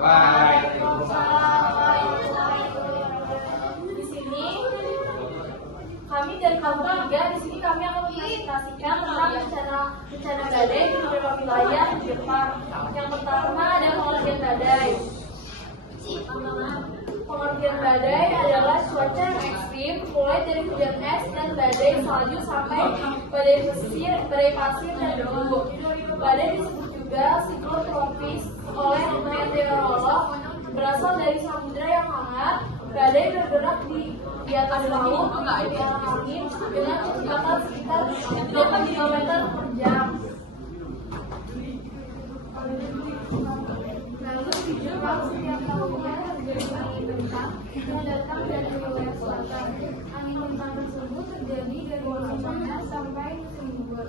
Di sini kami dari Kampung 3, di sini kami akan mempresentasikan tentang bencana badai di beberapa wilayah di Jepang. Yang pertama ada pengertian badai. Pengertian badai adalah cuaca yang ekstrim, mulai dari hujan es dan badai salju sampai badai pasir dan debu. Badai disebut juga siklon tropis oleh meteorolog, berasal dari samudra yang hangat. Badai bergerak di atas laut dengan angin dengan kecepatan sekitar 20 km per jam. Lalu di Jepang setiap tahunnya terjadi angin kencang yang datang dari wilayah selatan. Angin kencang tersebut terjadi dari musim panas sampai musim gugur.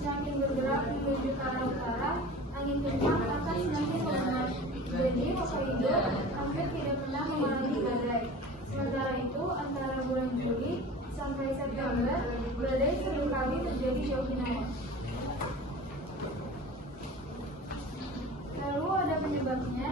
Semakin bergerak menuju ke arah utara, angin kencang akan semakin melemah. Jadi Hokkaido hampir tidak pernah mengalami badai. Sementara itu, antara bulan Juli sampai September, badai seringkali terjadi di Okinawa. Lalu ada penyebabnya.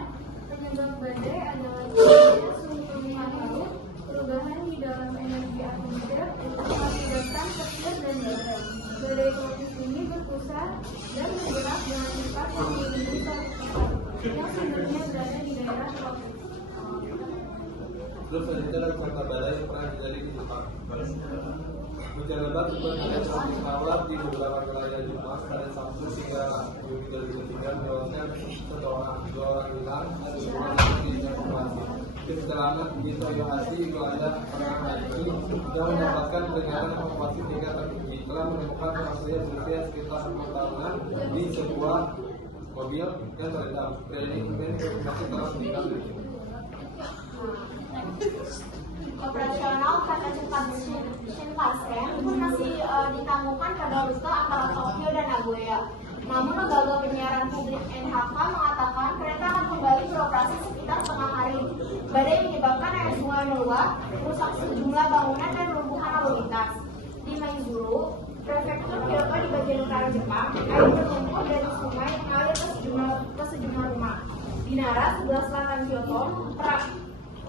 Penyebab badai adalah tingginya suhu permukaan laut, perubahan di dalam energi atmosfer mengakibatkan petir dan badai. Badai tropis ini berpusat dan bergerak dengan cepat yang melebihi yang sumbernya berada di daerah tropis. Terus selanjutnya contoh badai yang pernah terjadi di Jepang. Hujan lebat berpotensi tropis tawar di beberapa wilayah Jepang pada Sabtu hingga Juli 2003 menyebabkan dua orang hilang dan 2 orang dievakuasi. Tim selamat di Toyohashi, Belanda itu sudah mendapatkan peringatan evakuasi tingkat tertinggi. Telah menemukan manusia berusia sekitar 4 tahunan di sebuah mobil yang terendam. Dan ini kemudian masih telah meninggal. Operasional kereta cepat Shinkansen itu masih ditangguhkan pada rute antara Tokyo dan Nagoya. Namun lembaga penyiaran publik NHK mengatakan kereta akan kembali beroperasi sekitar setengah hari. Badai menyebabkan air sungai meluap, rusak sejumlah bangunan dan runtuhan lalu lintas. Di Maizuru, prefektur Kyoto di bagian utara Jepang, air bertumpah dari sungai mengalir ke sejumlah rumah. Di Nara, sebelah selatan Kyoto,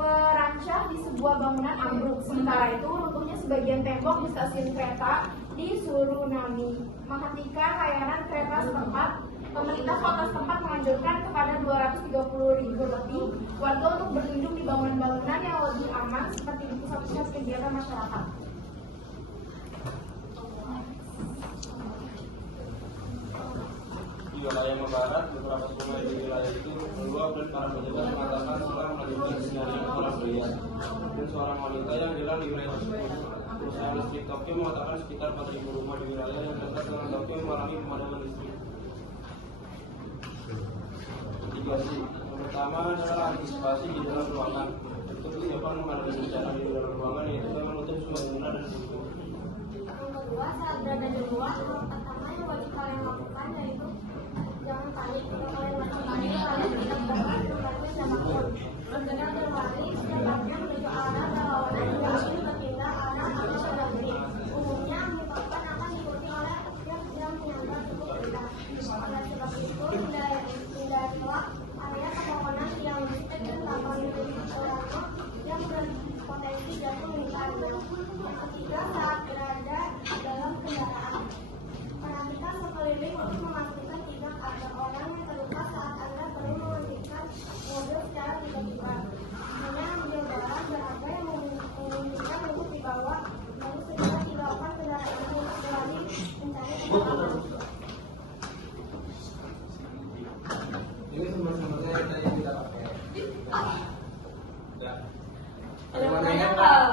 perancah di sebuah bangunan ambruk. Sementara itu, runtuhnya sebagian tembok di stasiun kereta di Surunami menghentikan layanan kereta setempat. Pemerintah kota setempat menganjurkan kepada 230.000 lebih warga untuk berlindung di bangunan-bangunan yang lebih aman seperti di pusat-pusat kegiatan masyarakat. Di wilayah Barat, beberapa sungai di wilayah itu meluap dan para pejabat mengatakan telah melanjutkan pencarian orang melihat dan seorang wanita yang hilang di wilayah tersebut. Perusahaan listrik Tokyo mengatakan sekitar 4.000 rumah di wilayah yang dekat dengan Tokyo mengalami pemadaman listrik. Mitigasi yang pertama adalah antisipasi di dalam ruangan. Untuk kesiapan menghadapi bencana di dalam ruangan yaitu dengan menutup semua bangunan dan pintu. Yang kedua, saat berada di luar, hal pertama yang wajib kalian lakukan yaitu jangan panik. Kalau kalian masih panik, kalian tidak dapat membantu siapapun. Dengan berlari secepatnya menuju arah berlawanan dari berpindah arah atau sebaliknya. Umumnya menyebabkan akan diikuti oleh truk yang menyambar cukup rendah. Oleh sebab itu, hindarilah area pepohonan yang listrik dan tanpa memiliki orang yang berpotensi jatuh menimpa. Yang ketiga, saat berada dalam kendaraan, perhatikan sekeliling untuk memastikan tidak ada orang yang terluka saat Anda perlu menghentikan mobil secara tiba-tiba. Hanya ambil barang berharga yang memungkinkan untuk dibawa, lalu segera tinggalkan kendaraan untuk berlari mencari tempat. Ini sumber-sumbernya yang tadi kita pakai. Ya. Ada yang nanya nggak?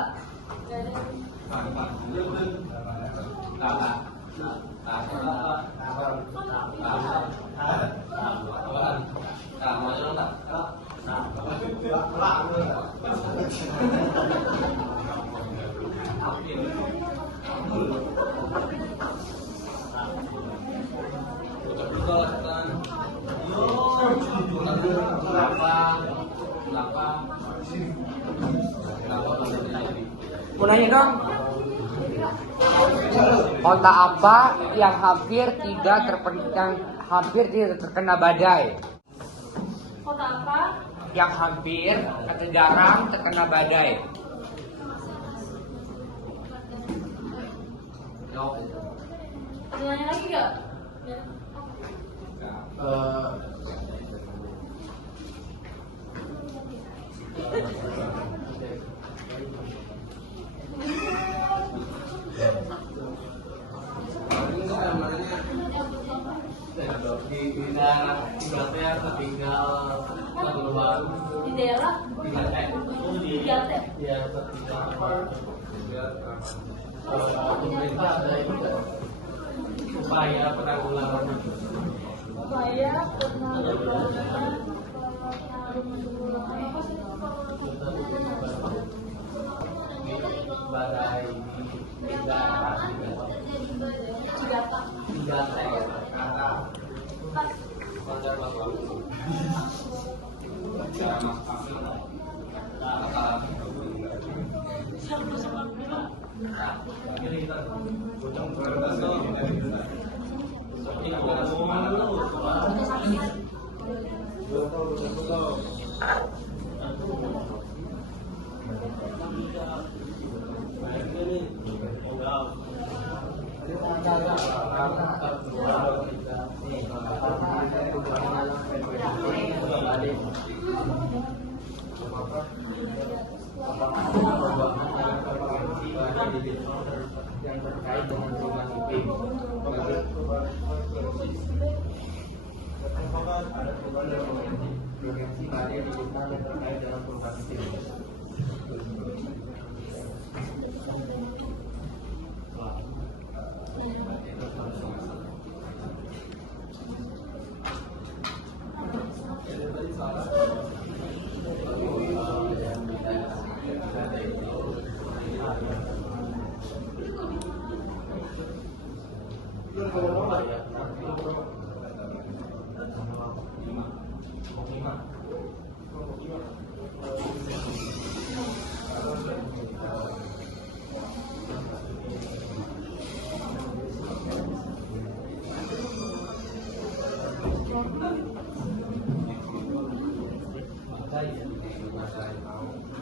Mau nanya dong, kota apa yang hampir tidak terkena badai? Kota apa yang hampir atau jarang terkena badai? ada nanya lagi nggak? Ini saya mau nanya. Di daerah tinggalnya tertinggal keluar Di daerah tinggal ya tertinggal pemerintah ada itu upaya penanggulangan upaya penanggulangan badai di daerah Cigata. Cigata ya kata wajar bapak yang terkait dengan perubahan iklim. Apakah ada perubahan dalam provinsi badai digital yang terkait dengan perubahan iklim?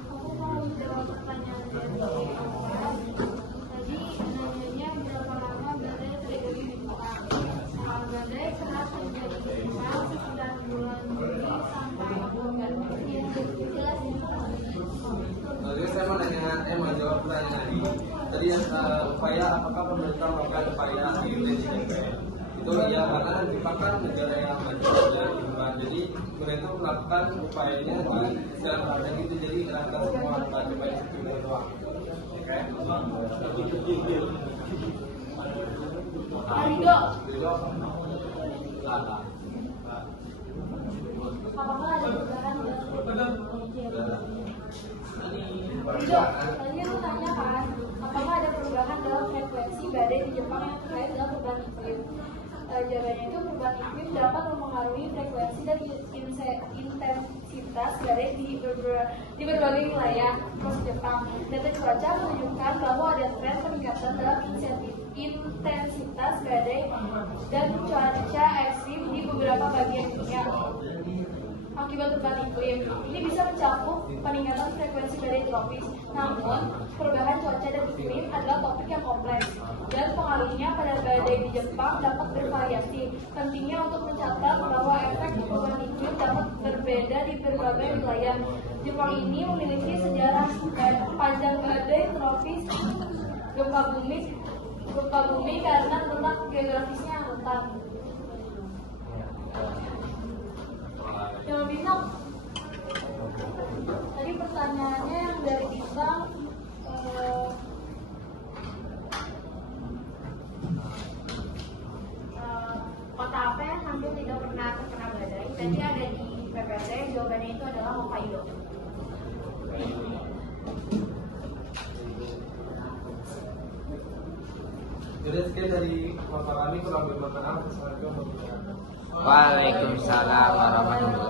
Aku mau jawab pertanyaan tadi nanyanya berapa lama badai terjadi di Jepang. Badai pernah terjadi di Jepang sekitar bulan Juli sampai Oktober. Lalu saya mau mau jawab pertanyaan tadi yang upaya apakah pemerintah melakukan upaya anti-ITB? Itu ya karena Jepang kan negara yang maju dan berkembang, jadi mereka melakukan upayanya di istilah bahasa gitu, jadi agar semua lembaga baik itu doang. Oke? Arido, Jadi apakah ada perubahan Arido, tadi aku tanya kan, apakah ada perubahan dalam frekuensi badai di Jepang yang terkait dengan perubahan iklim? Jawabannya itu perubahan iklim dapat mempengaruhi frekuensi dan intensitas badai di berbagai wilayah di Jepang. Data cuaca menunjukkan bahwa ada tren peningkatan dalam intensitas badai dan cuaca ekstrim di beberapa bagian dunia akibat perubahan iklim. Ini bisa mencakup peningkatan frekuensi badai tropis. Namun, perubahan cuaca dan iklim adalah topik yang kompleks dan pengaruhnya pada badai di Jepang dapat bervariasi. Pentingnya untuk mencatat bahwa efek perubahan iklim dapat berbeda di berbagai wilayah. Jepang ini memiliki sejarah panjang badai tropis, gempa bumi karena letak geografisnya yang rentan. Yang Bintang, tadi pertanyaannya yang dari Bintang, Kota apa yang hampir tidak pernah terkena badai? Tadi ada di PPT, jawabannya itu adalah Hokkaido. Jadi sekian dari kota kami, kurang lebih berkenan. Waalaikumsalam warahmatullahi wabarakatuh.